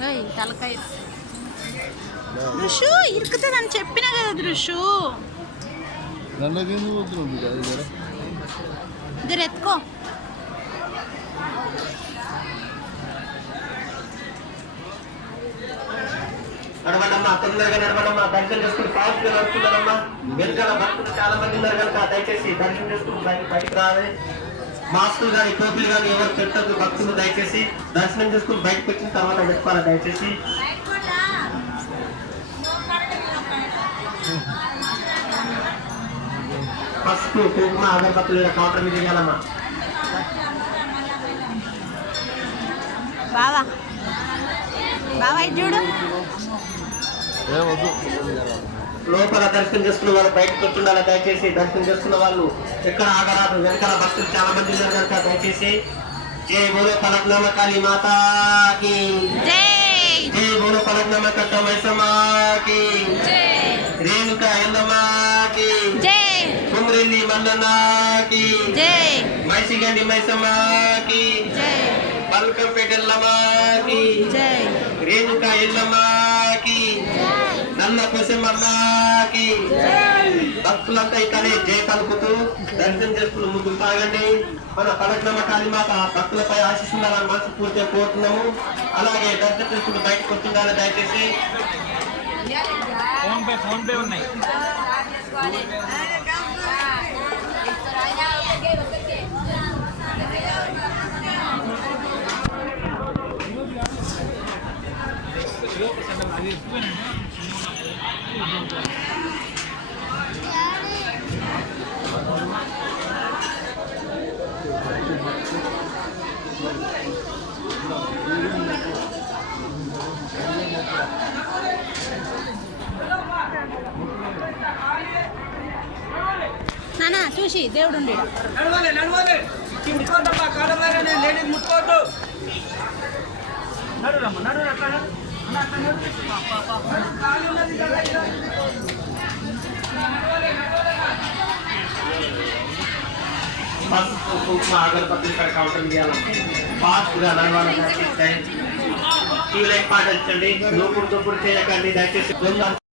తలకాయ దృశ్యు ఇరుకుతుందని చెప్పినా కదా దృశ్యు ఇద్దరు ఎత్తుకో నడవండమ్మా, తొందరగా నడవండమ్మా. దర్శనం చేసుకుని ఫాస్ట్ గా నడుస్తున్నారమ్మా. వెనకాల భక్తులు చాలా మంది ఉన్నారు కనుక దయచేసి దర్శనం చేసుకుని బయటకు రావాలి. మాస్కులు కానీ టోపీలు కానీ ఎవరు పెట్టద్దు. భక్తులు దయచేసి దర్శనం చేసుకుని బయటకు వచ్చిన తర్వాత పెట్టుకోవాలి దయచేసి. పసుపు కుంకుమ అగరబత్తులు కౌంటర్ మీద ఇవ్వాలమ్మా. బావా బావా ఇది చూడు. లోపల దర్శనం చేసుకున్న వాళ్ళు బయటకు వచ్చిండాలి దయచేసి. దర్శనం చేసుకున్న వాళ్ళు ఎక్కడ ఆగరాదు. వెనకాల భక్తులు చాలా మంది ఉన్నారు కనుక దయచేసి. జై బోలో పలక్నామ కాళీ మాతాకి, జై బోలో పలక్నామ కట్ట మైసమాకి, రేణుక ఎల్లమాకి, కుమ్రెల్లి మల్లనాకి, మైసిగండి మైసమాకి, పల్కంపేట ఎల్లమాకి, రేణుక ఎల్లమాకి, నల్ల కొసమమ్మాకి. భక్తులంతా ఇక్కడే జయ పలుకుతూ దర్శనం చేసుకుని ముందుకు సాగండి. మన పలక్నామ కాళీమాత భక్తులపై ఆశిస్తుండాలని మనసు పూర్తిగా కోరుతున్నాము. అలాగే దర్శనం చేసుకుని బయటకు వచ్చిండాలి దయచేసి. ఫోన్ పే ఉన్నాయి. నానా చూసి దేవుడు నడవాలి నడవాలి. ముట్టుకోద్దమ్మా, కాడమని లేడీ ముట్టుకోవద్దు. నడురమ్మా నడు. అట్లా పసుపు కుంకుమ అగరబత్తులు ఇక్కడ కౌంటర్ చేయాలమ్మా. ఫాస్ట్ గా నడవాలి. క్యూ లైన్ పాటించండి. దూకుడు చేయకండి దయచేసి.